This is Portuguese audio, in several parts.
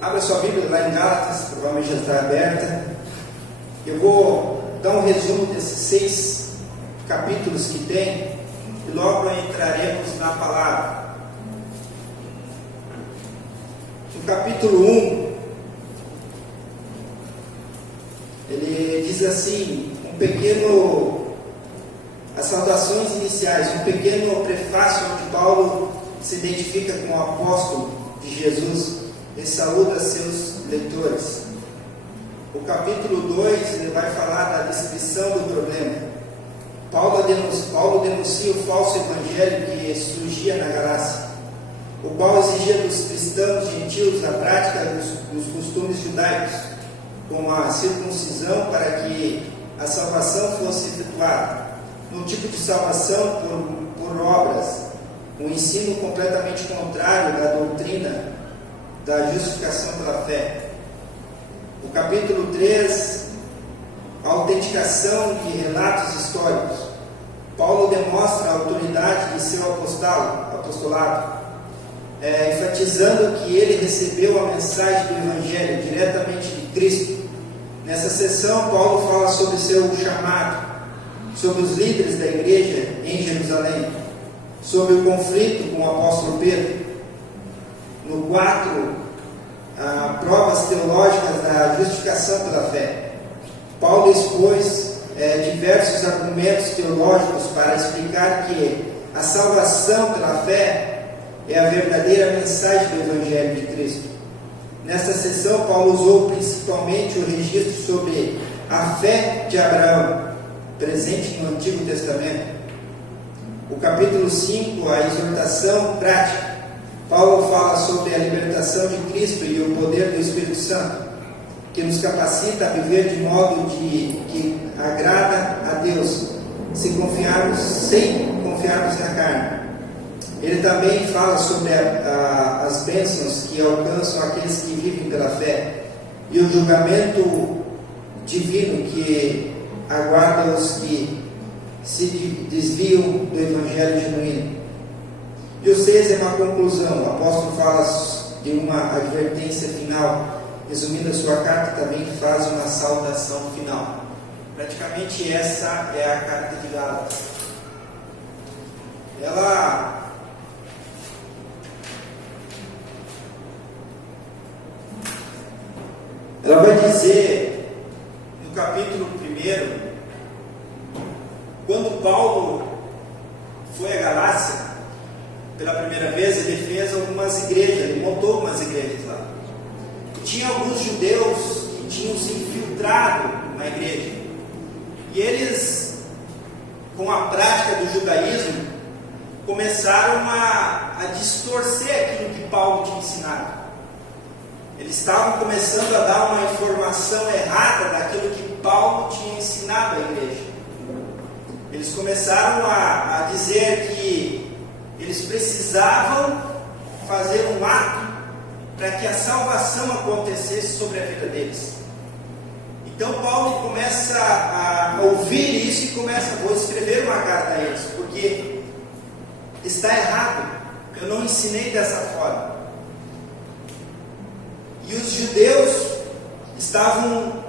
Abra sua Bíblia lá em Gálatas, provavelmente já está aberta. Eu vou dar um resumo desses 6 capítulos que tem e logo entraremos na palavra. No capítulo 1, ele diz assim, as saudações iniciais, um pequeno prefácio onde Paulo se identifica com o apóstolo de Jesus e saúda seus leitores. O capítulo 2, ele vai falar da descrição do problema. Paulo denuncia o falso evangelho que surgia na Galácia, o qual exigia dos cristãos gentios a prática dos costumes judaicos, com a circuncisão para que a salvação fosse efetuada, um tipo de salvação por obras, um ensino completamente contrário da doutrina da justificação pela fé. O capítulo 3, a autenticação de relatos históricos. Paulo demonstra a autoridade de seu apostolado, enfatizando que ele recebeu a mensagem do Evangelho diretamente de Cristo. Nessa sessão, Paulo fala sobre seu chamado, sobre os líderes da igreja em Jerusalém, sobre o conflito com o apóstolo Pedro. No 4, provas teológicas da justificação pela fé. Paulo expôs diversos argumentos teológicos para explicar que a salvação pela fé é a verdadeira mensagem do Evangelho de Cristo. Nesta sessão, Paulo usou principalmente o registro sobre a fé de Abraão, presente no Antigo Testamento. O capítulo 5, a exortação prática. Paulo fala sobre a libertação de Cristo e o poder do Espírito Santo, que nos capacita a viver de modo que agrada a Deus, sem confiarmos na carne. Ele também fala sobre as bênçãos que alcançam aqueles que vivem pela fé e o julgamento divino que aguarda os que se desviam do Evangelho genuíno. E o 6 é uma conclusão. O apóstolo fala de uma advertência final. Resumindo a sua carta, também faz uma saudação final. Praticamente essa é a carta de Gálatas. Ela vai dizer, no capítulo 1, quando Paulo foi à Galácia, pela primeira vez, ele fez algumas igrejas, ele montou algumas igrejas lá. E tinha alguns judeus que tinham se infiltrado na igreja. E eles, com a prática do judaísmo, começaram a distorcer aquilo que Paulo tinha ensinado. Eles estavam começando a dar uma informação errada daquilo que Paulo tinha ensinado à igreja. Eles começaram a dizer que eles precisavam fazer um ato para que a salvação acontecesse sobre a vida deles. Então Paulo começa a ouvir isso e vou escrever uma carta a eles, porque está errado, eu não ensinei dessa forma. E os judeus estavam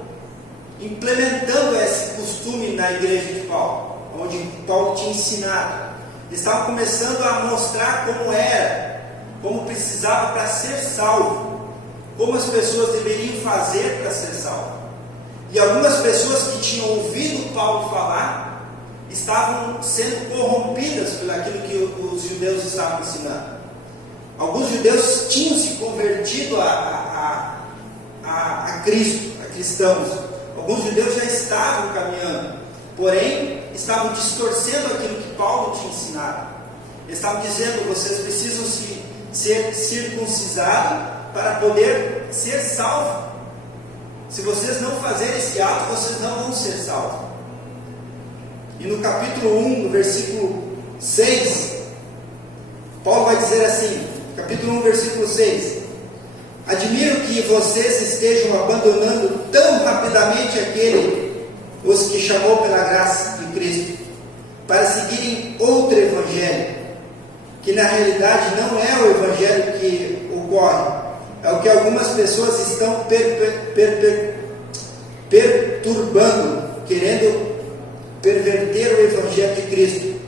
implementando esse costume na igreja de Paulo, onde Paulo tinha ensinado. Eles estavam começando a mostrar como era, como precisava para ser salvo, como as pessoas deveriam fazer para ser salvo. E algumas pessoas que tinham ouvido Paulo falar estavam sendo corrompidas por aquilo que os judeus estavam ensinando. Alguns judeus tinham se convertido a Cristo, a cristãos. Alguns judeus já estavam caminhando, porém estavam distorcendo aquilo que Paulo tinha ensinado. Eles estavam dizendo: vocês precisam ser circuncidados para poder ser salvos. Se vocês não fazerem esse ato, vocês não vão ser salvos. E no capítulo 1, no versículo 6, Paulo vai dizer assim, capítulo 1, versículo 6: admiro que vocês estejam abandonando tão rapidamente os que chamou pela graça de Cristo, para seguirem outro evangelho, que na realidade não é o evangelho que ocorre, é o que algumas pessoas estão perturbando, querendo perverter o Evangelho de Cristo.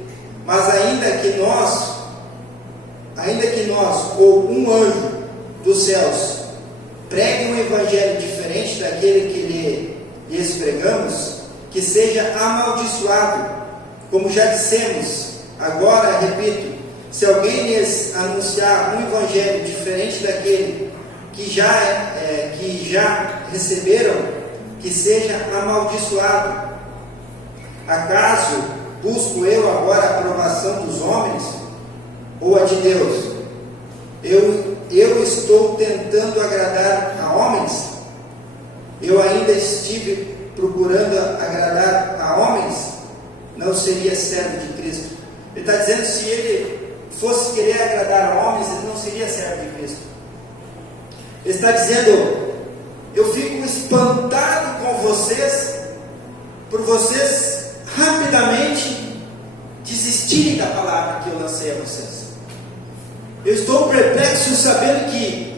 Mas ainda que nós ou um anjo dos céus pregue um Evangelho diferente daquele que lhes pregamos, que seja amaldiçoado. Como já dissemos, agora repito, se alguém lhes anunciar um Evangelho diferente daquele que já receberam, que seja amaldiçoado. Acaso busco eu agora a aprovação dos homens ou a de Deus? Eu estou tentando agradar a homens? Eu ainda estive procurando agradar a homens? Não seria servo de Cristo. Ele está dizendo, se ele fosse querer agradar a homens, ele não seria servo de Cristo. Ele está dizendo, eu fico espantado com vocês, por vocês rapidamente desistirem da palavra que eu lancei a vocês. Eu estou perplexo sabendo que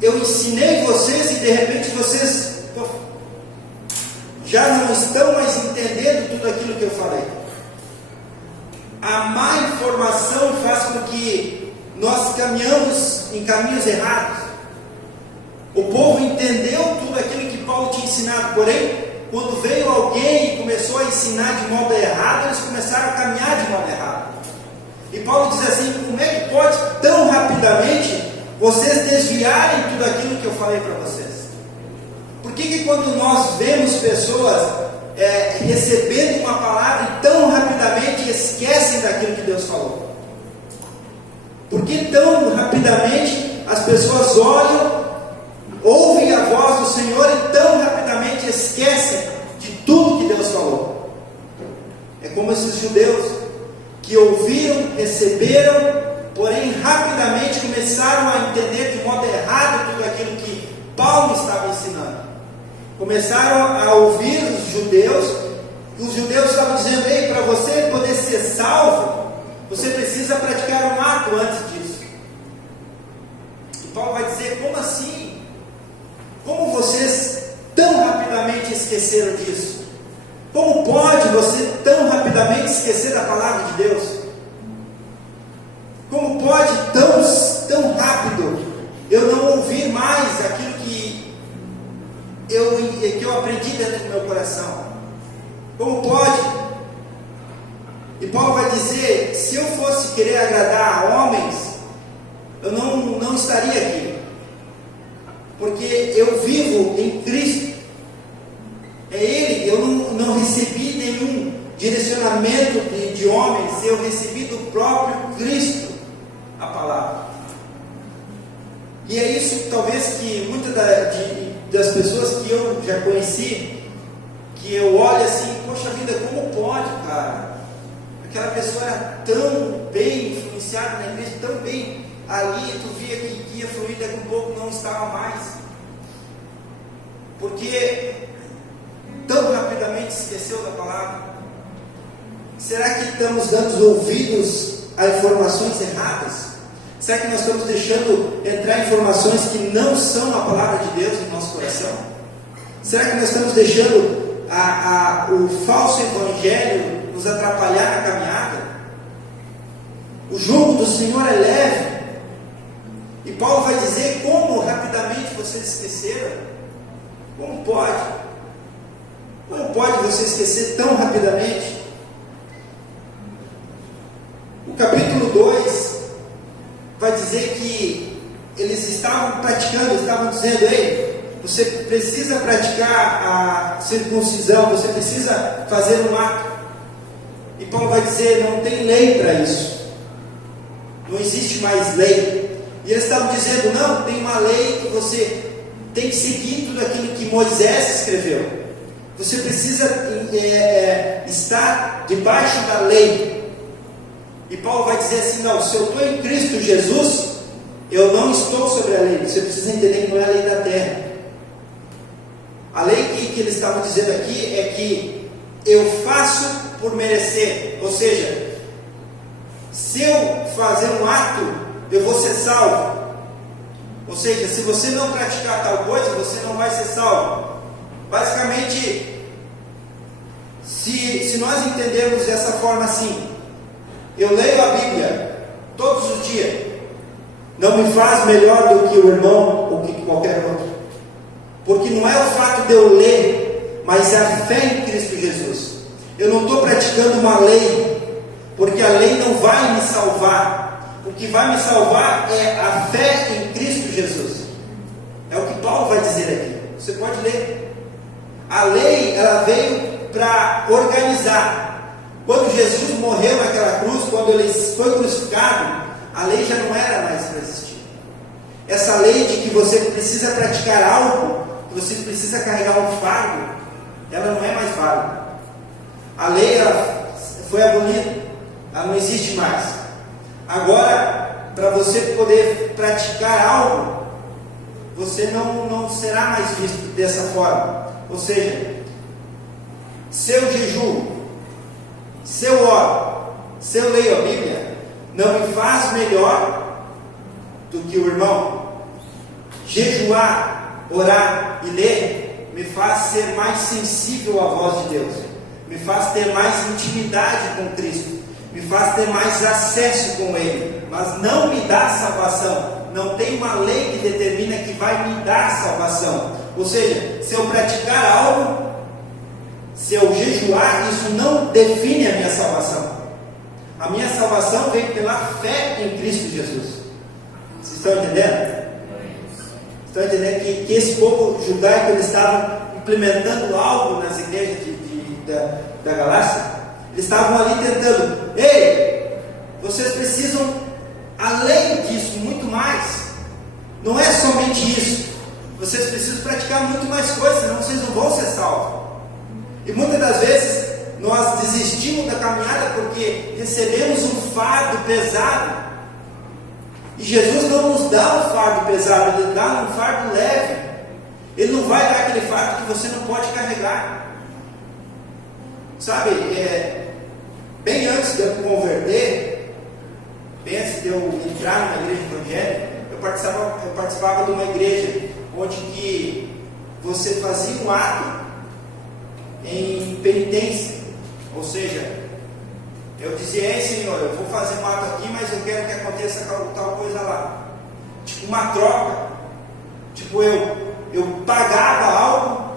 eu ensinei vocês e de repente vocês já não estão mais entendendo tudo aquilo que eu falei. A má informação faz com que nós caminhamos em caminhos errados. O povo entendeu tudo aquilo que Paulo tinha ensinado, porém, quando veio alguém e começou a ensinar de modo errado, eles começaram a caminhar de modo errado. E Paulo diz assim, como é que pode tão rapidamente vocês desviarem tudo aquilo que eu falei para vocês? Por que quando nós vemos pessoas recebendo uma palavra e tão rapidamente esquecem daquilo que Deus falou? Por que tão rapidamente as pessoas olham, ouvem a voz do Senhor e tão rapidamente esquecem de tudo que Deus falou? É como esses judeus que ouviram, receberam, porém rapidamente começaram a entender de modo errado tudo aquilo que Paulo estava ensinando. Começaram a ouvir os judeus estavam dizendo, ei, para você poder ser salvo, você precisa praticar um ato antes disso. E Paulo vai dizer, como assim? Como vocês tão rapidamente esqueceram disso? Como pode você tão rapidamente esquecer da palavra de Deus? Como pode tão rápido eu não ouvir mais aquilo que eu aprendi dentro do meu coração? Como pode? E Paulo vai dizer, se eu fosse querer agradar a homens, eu não estaria aqui. Porque eu vivo em Cristo. É Ele, eu não recebi nenhum direcionamento de homens, eu recebi do próprio Cristo a palavra. E é isso talvez que muitas das pessoas que eu já conheci, que eu olho assim, poxa vida, como pode, cara? Aquela pessoa era tão bem influenciada na igreja, tão bem ali, tu via que ia fluir, daqui a pouco não estava mais. Porque tão rapidamente esqueceu da palavra. Será que estamos dando ouvidos a informações erradas? Será que nós estamos deixando entrar informações que não são a palavra de Deus no nosso coração? Será que nós estamos deixando o falso evangelho nos atrapalhar na caminhada? O jugo do Senhor é leve. E Paulo vai dizer, como rapidamente vocês esqueceram? Como pode? Como pode você esquecer tão rapidamente? O capítulo 2 vai dizer que eles estavam praticando, estavam dizendo, ei, você precisa praticar a circuncisão, você precisa fazer um ato. E Paulo vai dizer, não tem lei para isso. Não existe mais lei. E eles estavam dizendo, não, tem uma lei que você tem que seguir tudo aquilo que Moisés escreveu. Você precisa estar debaixo da lei. E Paulo vai dizer assim, não, se eu estou em Cristo Jesus, eu não estou sobre a lei. Você precisa entender que não é a lei da terra. A lei que eles estavam dizendo aqui é que eu faço por merecer. Ou seja, se eu fazer um ato, eu vou ser salvo. Ou seja, se você não praticar tal coisa, você não vai ser salvo. Basicamente, se nós entendermos dessa forma assim, eu leio a Bíblia todos os dias, não me faz melhor do que o irmão ou que qualquer outro. Porque não é o fato de eu ler, mas é a fé em Cristo Jesus. Eu não estou praticando uma lei, porque a lei não vai me salvar. O que vai me salvar é a fé em Cristo Jesus. É o que Paulo vai dizer aqui. Você pode ler. A lei, ela veio para organizar. Quando Jesus morreu naquela cruz, quando ele foi crucificado, a lei já não era mais para existir. Essa lei de que você precisa praticar algo, que você precisa carregar um fardo, ela não é mais válida. A lei, ela foi abolida, ela não existe mais. Agora, para você poder praticar algo, você não será mais visto dessa forma. Ou seja, se eu jejuo, se eu oro, se eu leio a Bíblia, não me faz melhor do que o irmão. Jejuar, orar e ler me faz ser mais sensível à voz de Deus, me faz ter mais intimidade com Cristo, me faz ter mais acesso com Ele, mas não me dá salvação. Não tem uma lei que determina que vai me dar salvação. Ou seja, se eu praticar algo, se eu jejuar, isso não define a minha salvação. A minha salvação vem pela fé em Cristo Jesus. Vocês estão entendendo? Estão entendendo que esse povo judaico, eles estavam implementando algo nas igrejas da Galácia? Eles estavam ali tentando: ei, vocês precisam, além disso, muito mais. Não é somente isso. Vocês precisam praticar muito mais coisas, senão vocês não vão ser salvos. E muitas das vezes nós desistimos da caminhada porque recebemos um fardo pesado. E Jesus não nos dá um fardo pesado, Ele dá um fardo leve. Ele não vai dar aquele fardo que você não pode carregar. Sabe, bem antes de eu me converter, bem antes de eu entrar numa igreja evangélica, eu participava de uma igreja onde que você fazia um ato em penitência. Ou seja, eu dizia: ei Senhor, eu vou fazer um ato aqui, mas eu quero que aconteça tal coisa lá. Tipo uma troca. Tipo, eu pagava algo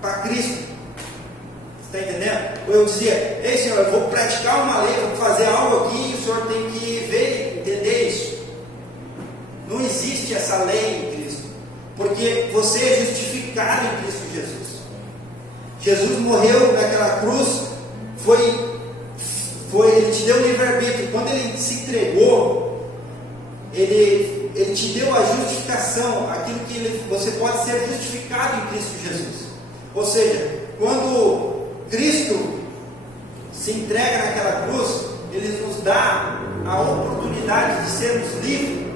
para Cristo. Você está entendendo? Ou eu dizia: ei Senhor, eu vou praticar uma lei, eu vou fazer algo aqui, e o Senhor tem que ver, entender isso. Não existe essa lei em Cristo, porque você é justificado em Cristo Jesus. Jesus morreu naquela cruz, Ele te deu livre-arbítrio. Quando Ele se entregou, Ele te deu a justificação, aquilo que você pode ser justificado em Cristo Jesus. Ou seja, quando Cristo se entrega naquela cruz, Ele nos dá a oportunidade de sermos livres.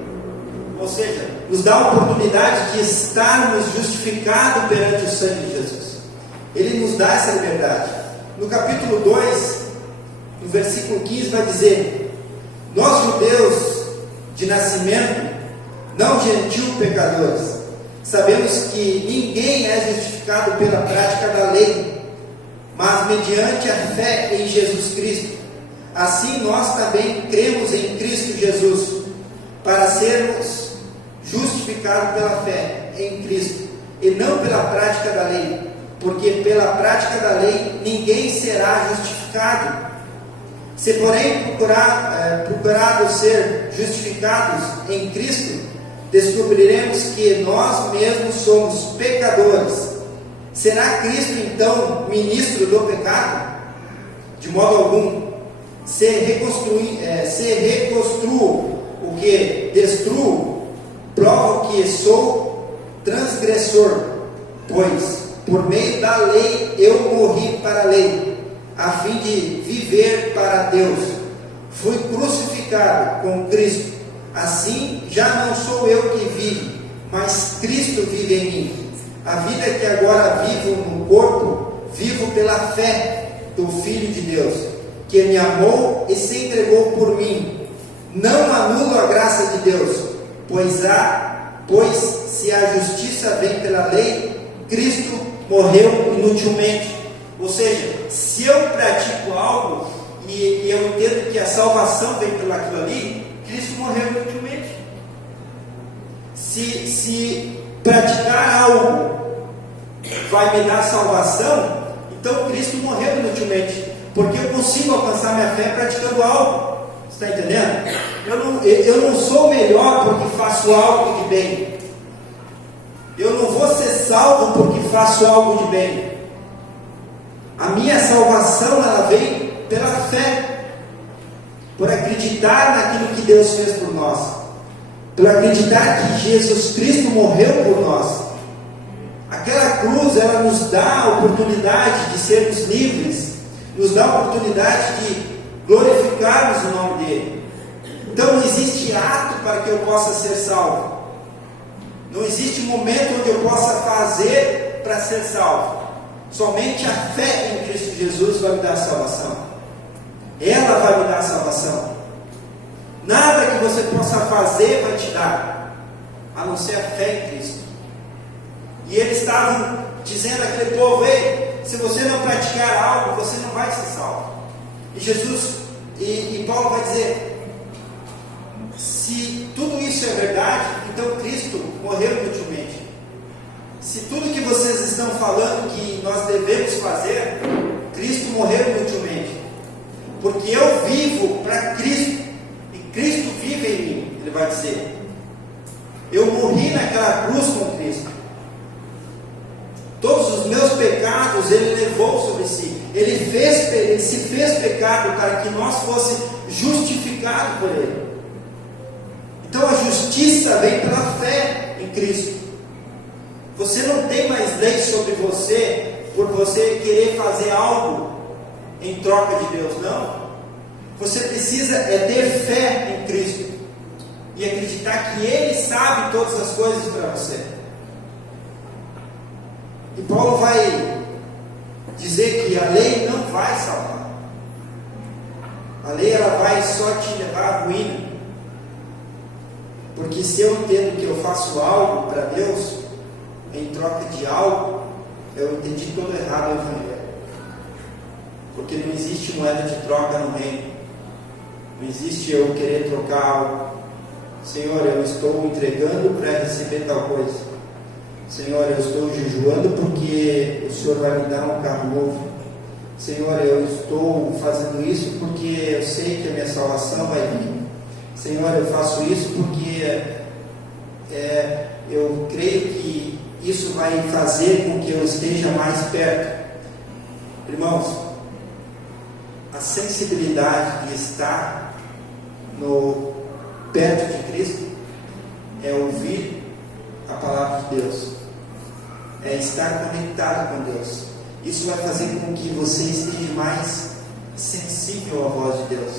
Ou seja, nos dá a oportunidade de estarmos justificados perante o sangue de Jesus. Ele nos dá essa liberdade. No capítulo 2, no versículo 15, vai dizer: nós judeus de nascimento, não gentil pecadores, sabemos que ninguém é justificado pela prática da lei, mas mediante a fé em Jesus Cristo. Assim nós também cremos em Cristo Jesus, para sermos justificados pela fé em Cristo, e não pela prática da lei, porque pela prática da lei ninguém será justificado. Se porém procurado ser justificados em Cristo, descobriremos que nós mesmos somos pecadores. Será Cristo então ministro do pecado? De modo algum. Se reconstruo o que destruo, provo que sou transgressor, pois por meio da lei eu morri para a lei, a fim de viver para Deus. Fui crucificado com Cristo. Assim já não sou eu que vive, mas Cristo vive em mim. A vida que agora vivo no corpo, vivo pela fé do Filho de Deus, que me amou e se entregou por mim. Não anulo a graça de Deus, pois há Pois se a justiça vem pela lei, Cristo morreu inutilmente. Ou seja, se eu pratico algo e eu entendo que a salvação vem pelo aquilo ali, Cristo morreu inutilmente. Se praticar algo vai me dar salvação, então Cristo morreu inutilmente, porque eu consigo alcançar minha fé praticando algo. Você está entendendo? Eu não sou melhor porque faço algo de bem. Eu não vou ser salvo porque faço algo de bem. A minha salvação, ela vem pela fé, por acreditar naquilo que Deus fez por nós, por acreditar que Jesus Cristo morreu por nós. Aquela cruz, ela nos dá a oportunidade de sermos livres, nos dá a oportunidade de glorificarmos o nome dele. Então não existe ato para que eu possa ser salvo. Não existe momento onde eu possa fazer para ser salvo. Somente a fé em Cristo Jesus vai me dar salvação. Ela vai me dar salvação. Nada que você possa fazer vai te dar, a não ser a fé em Cristo. E eles estavam dizendo àquele povo: ei, se você não praticar algo, você não vai ser salvo. E Jesus, e Paulo vai dizer: se tudo isso é verdade, então Cristo morreu inutilmente. Se tudo que vocês estão falando que nós devemos fazer, Cristo morreu inutilmente. Porque eu vivo para Cristo, e Cristo vive em mim, ele vai dizer. Eu morri naquela cruz com Cristo. Todos os meus pecados ele levou sobre si. Ele se fez pecado para que nós fosse justificado por ele. Então a justiça vem pela fé em Cristo. Você não tem mais lei sobre você por você querer fazer algo em troca de Deus, não. Você precisa ter fé em Cristo e acreditar que Ele sabe todas as coisas para você. E Paulo vai dizer que a lei não vai salvar. A lei, ela vai só te levar à ruína. Porque se eu entendo que eu faço algo para Deus em troca de algo, eu entendi todo errado o Evangelho. Porque não existe moeda de troca no reino. Não existe eu querer trocar algo. Senhor, eu estou entregando para receber tal coisa. Senhor, eu estou jejuando porque o Senhor vai me dar um carro novo. Senhor, eu estou fazendo isso porque eu sei que a minha salvação vai vir. Senhor, eu faço isso porque eu creio que isso vai fazer com que eu esteja mais perto. Irmãos, a sensibilidade de estar perto de Cristo é ouvir a palavra de Deus, é estar conectado com Deus. Isso vai fazer com que você esteja mais sensível à voz de Deus,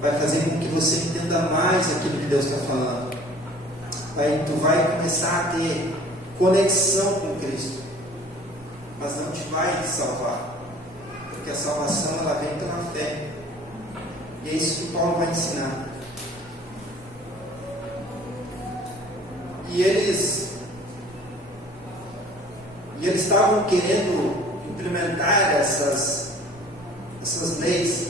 vai fazer com que você entenda mais aquilo que Deus está falando. Tu vai começar a ter conexão com Cristo, mas não te vai salvar, porque a salvação ela vem pela fé. E é isso que Paulo vai ensinar. E eles estavam querendo implementar essas leis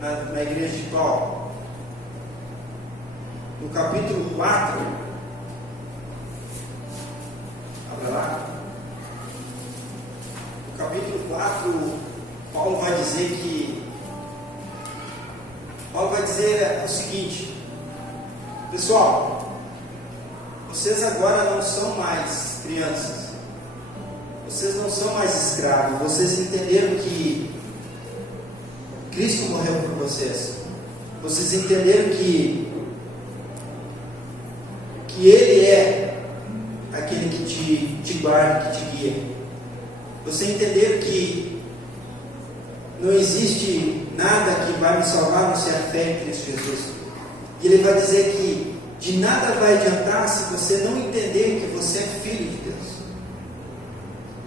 na igreja de Paulo. No capítulo 4, abra lá. No capítulo 4, Paulo vai dizer o seguinte: pessoal, vocês agora não são mais crianças, vocês não são mais escravos, vocês entenderam que Cristo morreu por vocês, vocês entenderam que Ele é aquele que te guarda, que te guia. Vocês entenderam que não existe nada que vai me salvar a não ser a fé em Cristo Jesus. E ele vai dizer que de nada vai adiantar se você não entender que você é filho de Deus.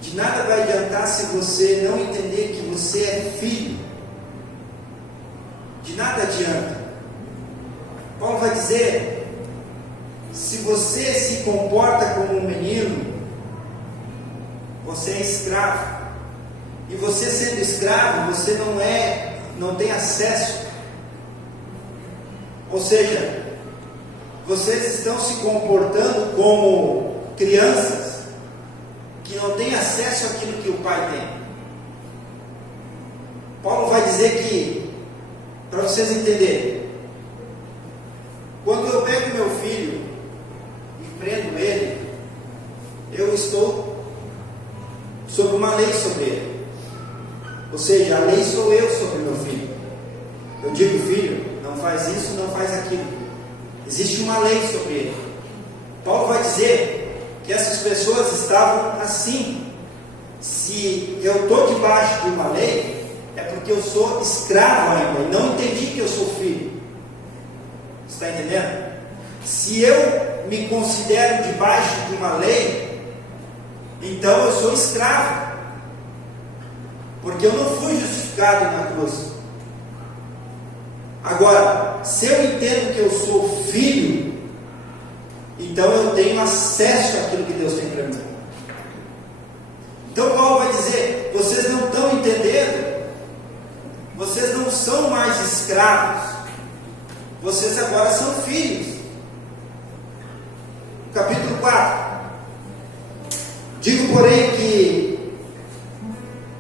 De nada vai adiantar se você não entender que você é filho. De nada adianta. Paulo vai dizer: se você se comporta como um menino, você é escravo. E você sendo escravo, você não tem acesso. Ou seja, vocês estão se comportando como crianças que não têm acesso àquilo que o pai tem. Paulo vai dizer que, para vocês entenderem, quando eu pego meu filho e prendo ele, eu estou sob uma lei sobre ele. Ou seja, a lei sou eu sobre meu filho. Eu digo, filho, não faz isso, não faz aquilo. Existe uma lei sobre ele. Paulo vai dizer que essas pessoas estavam assim. Se eu estou debaixo de uma lei, é porque eu sou escravo ainda e não entendi que eu sou filho. Você está entendendo? Se eu me considero debaixo de uma lei, então eu sou escravo. Porque eu não fui justificado na cruz. Agora, se eu entendo que eu sou filho, então eu tenho acesso àquilo que Deus tem para mim. Então Paulo vai dizer, vocês não estão entendendo, vocês não são mais escravos, vocês agora são filhos. Capítulo 4. Digo, porém, que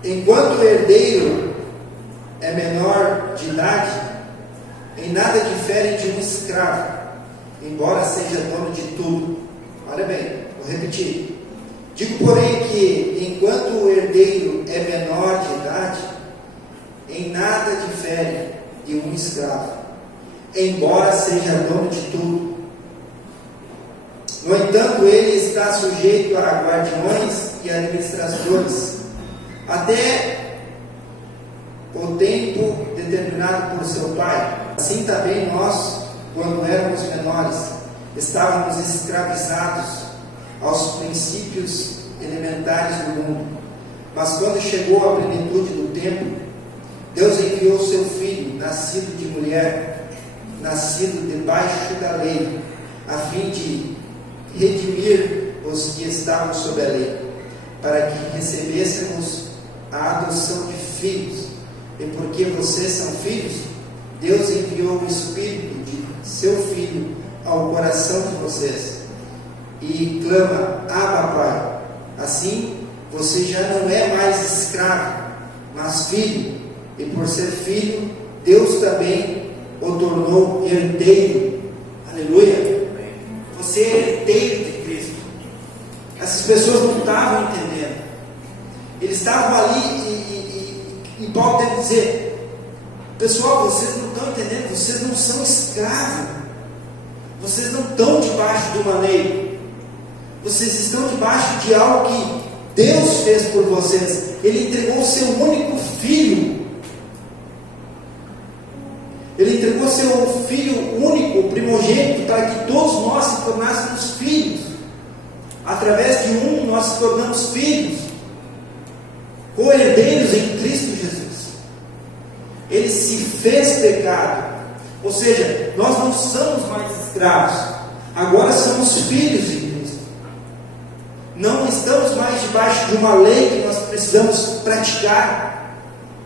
enquanto o herdeiro é menor de idade, em nada difere de um escravo, embora seja dono de tudo. Olha bem, vou repetir. Digo, porém, que enquanto o herdeiro é menor de idade, em nada difere de um escravo, embora seja dono de tudo. No entanto, ele está sujeito a guardiões e administradores, até o tempo determinado por seu pai. Assim também nós, quando éramos menores, estávamos escravizados aos princípios elementares do mundo. Mas quando chegou a plenitude do tempo, Deus enviou seu Filho, nascido de mulher, nascido debaixo da lei, a fim de redimir os que estavam sob a lei, para que recebêssemos a adoção de filhos. E porque vocês são filhos, Deus enviou o Espírito de seu Filho ao coração de vocês, e clama, Abba, Pai. Assim, você já não é mais escravo, mas filho, e por ser filho, Deus também o tornou herdeiro. Aleluia! Você é herdeiro de Cristo. Essas pessoas não estavam entendendo. Eles estavam ali e Paulo deve dizer, pessoal, vocês não estão entendendo, vocês não são escravos, vocês não estão debaixo de uma lei, vocês estão debaixo de algo que Deus fez por vocês. Ele entregou o seu único filho. Ele entregou seu Filho único, primogênito, para que todos nós se tornássemos filhos. Através de um, nós se tornamos filhos, co-herdeiros em Cristo Jesus. Ele se fez pecado, ou seja, nós não somos mais escravos, agora somos filhos de Cristo. Não estamos mais debaixo de uma lei que nós precisamos praticar.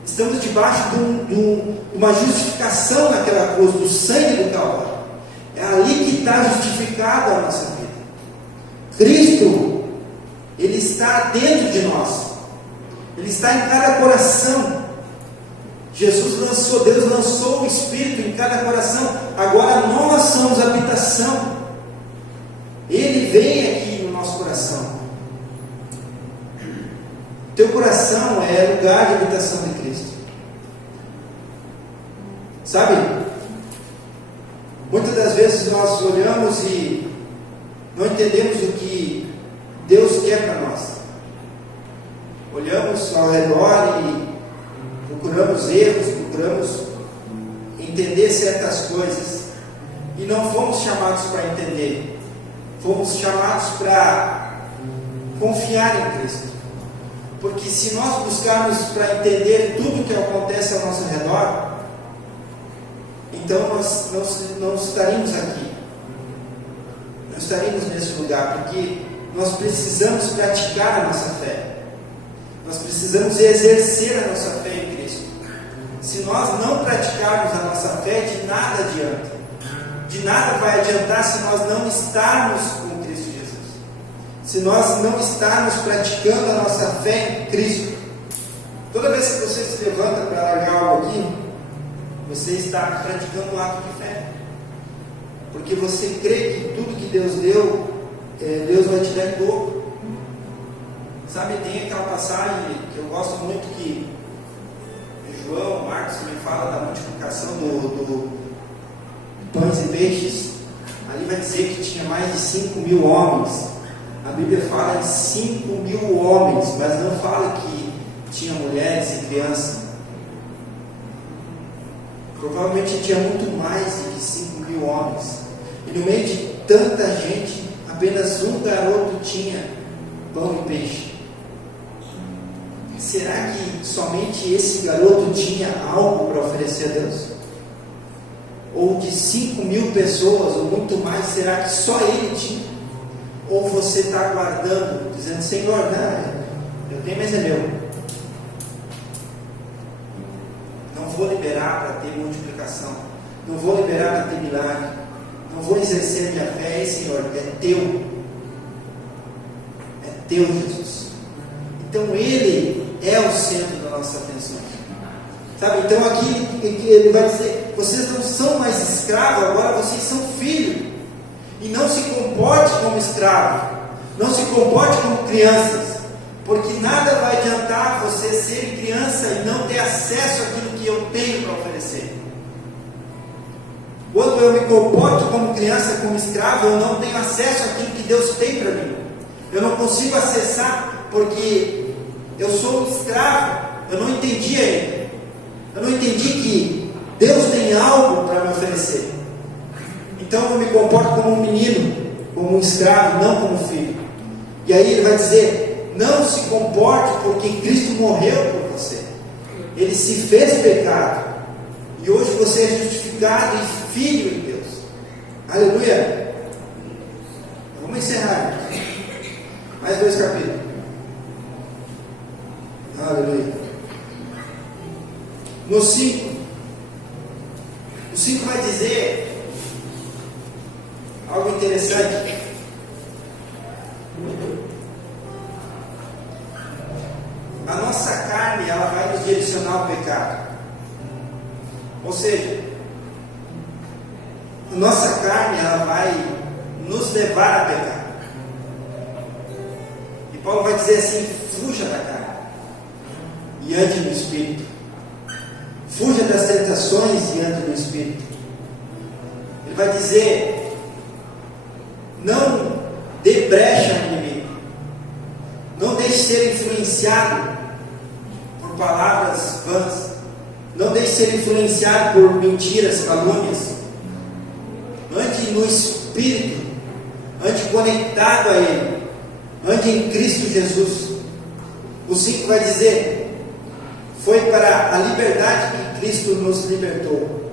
Estamos debaixo de uma justificação naquela cruz, do sangue do Calvário. É ali que está justificada a nossa vida. Cristo, Ele está dentro de nós. Ele está em cada coração. Deus lançou o Espírito em cada coração. Agora nós somos habitação. Ele vem aqui no nosso coração. Teu coração é lugar de habitação de Cristo. Sabe? Muitas das vezes nós olhamos e não entendemos o que Deus quer para nós. Olhamos ao redor e procuramos erros, procuramos entender certas coisas. E não fomos chamados para entender. Fomos chamados para confiar em Cristo. Porque se nós buscarmos para entender tudo o que acontece ao nosso redor, então nós não estaríamos aqui. não estaríamos nesse lugar, porque nós precisamos praticar a nossa fé. Nós precisamos exercer a nossa fé em Cristo. Se nós não praticarmos a nossa fé, de nada adianta. De nada vai adiantar se nós não estarmos com Cristo Jesus. Se nós não estarmos praticando a nossa fé em Cristo. Toda vez que você se levanta para largar algo aqui, você está praticando um ato de fé. Porque você crê que tudo que Deus deu, Deus vai te dar em dobro. Sabe, tem aquela passagem que eu gosto muito que João, Marcos me fala da multiplicação do pães e peixes. Ali vai dizer que tinha mais de 5.000 homens. A Bíblia fala em 5.000 homens, mas não fala que tinha mulheres e crianças. Provavelmente tinha muito mais de que 5.000 homens. E no meio de tanta gente, apenas um garoto tinha pão e peixe. Será que somente esse garoto tinha algo para oferecer a Deus? Ou de 5.000 pessoas, ou muito mais, será que só ele tinha? Ou você está aguardando, dizendo, Senhor, não, eu tenho, mas é meu. Não vou liberar para ter multiplicação. Não vou liberar para ter milagre. Não vou exercer minha fé, Senhor, é teu. É teu, Jesus. Então Ele é o centro da nossa atenção. Sabe? Então aqui ele vai dizer, vocês não são mais escravos, agora vocês são filhos. E não se comporte como escravo. Não se comporte como crianças. Porque nada vai adiantar você ser criança e não ter acesso àquilo que eu tenho para oferecer. Quando eu me comporto como criança, como escravo, eu não tenho acesso àquilo que Deus tem para mim. Eu não consigo acessar porque eu sou um escravo. Eu não entendi ainda. Eu não entendi que Deus tem algo para me oferecer. Então eu me comporto como um menino, como um escravo, não como filho. E aí ele vai dizer, não se comporte porque Cristo morreu por você. Ele se fez pecado. E hoje você é justificado e filho em Deus. Aleluia. Vamos encerrar. Mais 2 capítulos. Aleluia. No 5. O 5 vai dizer algo interessante. A nossa carne, ela vai nos direcionar ao pecado. Ou seja, a nossa carne, ela vai nos levar a pecar. E Paulo vai dizer assim, fuja da carne e ande no Espírito. Fuja das tentações e ande no Espírito. Ele vai dizer, não dê brecha no inimigo. Não deixe ser influenciado por palavras vãs. Não deixe ser influenciado por mentiras, calúnias. Ande no Espírito. Ande conectado a Ele. Ande em Cristo Jesus. O 5 vai dizer, foi para a liberdade que Cristo nos libertou.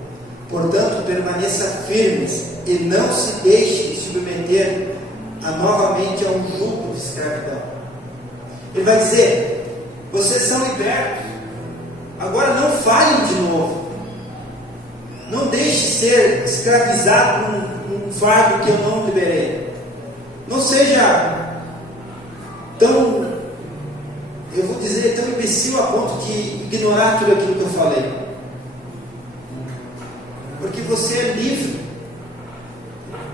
Portanto, permaneça firmes e não se deixe submeter novamente a um jugo de escravidão. Ele vai dizer, vocês são libertos. Agora não falhem de novo. Não deixe ser escravizado por um fardo que eu não liberei. Não seja tão, eu vou dizer, tão imbecil a ponto de ignorar tudo aquilo que eu falei. Porque você é livre.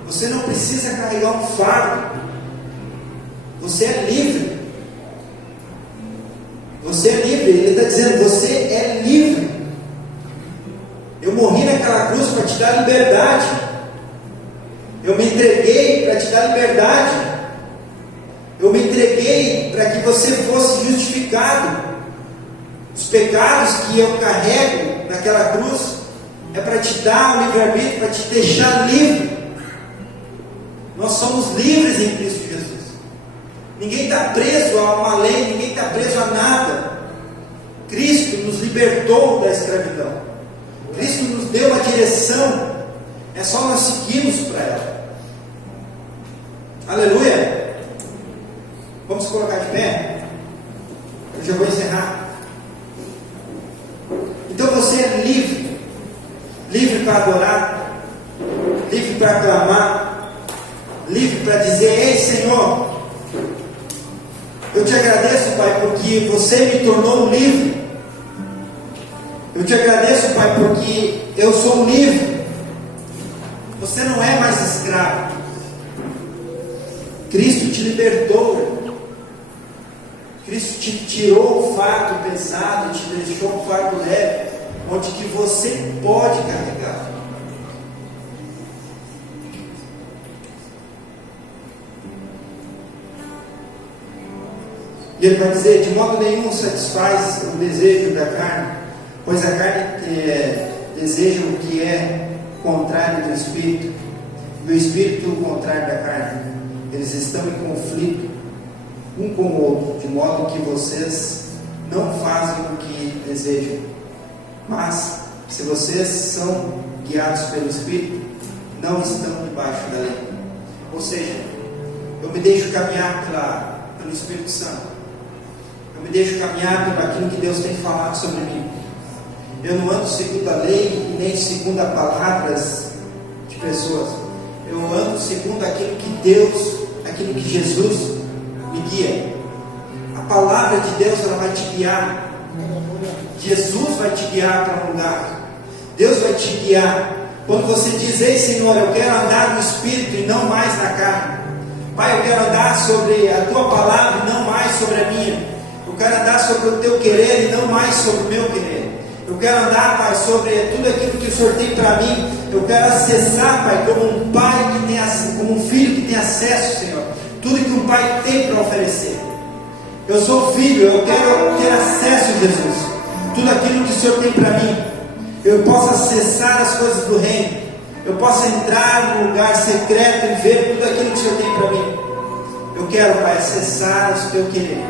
Você não precisa carregar um fardo. Você é livre. Você é livre. Ele está dizendo, você é livre. Eu morri naquela cruz para te dar liberdade. Eu me entreguei para te dar liberdade. Eu me entreguei para que você fosse justificado. Os pecados que eu carrego naquela cruz é para te dar o livre-arbítrio, para te deixar livre. Nós somos livres em Cristo Jesus. Ninguém está preso a uma lei, ninguém está preso a nada. Cristo nos libertou da escravidão. Cristo nos deu a direção. É só nós seguirmos para ela. Aleluia! Vamos colocar de pé? Eu já vou encerrar. Então você é livre. Livre para adorar. Livre para clamar. Livre para dizer: ei, Senhor, eu te agradeço, Pai, porque você me tornou livre. Eu te agradeço, Pai, porque eu sou livre. Você não é mais escravo. Cristo te libertou. Cristo te tirou o fardo pesado e te deixou um fardo leve, onde que você pode carregar. E ele vai dizer: de modo nenhum satisfaz o desejo da carne, pois a carne deseja o que é contrário do Espírito, e o Espírito o contrário da carne. Eles estão em conflito um com o outro, de modo que vocês não fazem o que desejam. Mas, se vocês são guiados pelo Espírito, não estão debaixo da lei. Ou seja, eu me deixo caminhar pelo Espírito Santo. Eu me deixo caminhar por aquilo que Deus tem falado sobre mim. Eu não ando segundo a lei e nem segundo a palavras de pessoas. Eu ando segundo aquilo que Deus, aquilo que Jesus me guia. A palavra de Deus, ela vai te guiar. Jesus vai te guiar para um lugar. Deus vai te guiar. Quando você diz: ei, Senhor, eu quero andar no Espírito e não mais na carne. Pai, eu quero andar sobre a tua palavra e não mais sobre a minha. Eu quero andar sobre o teu querer e não mais sobre o meu querer. Eu quero andar, Pai, sobre tudo aquilo que o Senhor tem para mim. Eu quero acessar, Pai, como um pai que tem, como um filho que tem acesso, Senhor, tudo que um pai tem para oferecer. Eu sou filho, eu quero ter acesso, Jesus, tudo aquilo que o Senhor tem para mim. Eu posso acessar as coisas do reino. Eu posso entrar no lugar secreto e ver tudo aquilo que o Senhor tem para mim. Eu quero, Pai, acessar o teu querer.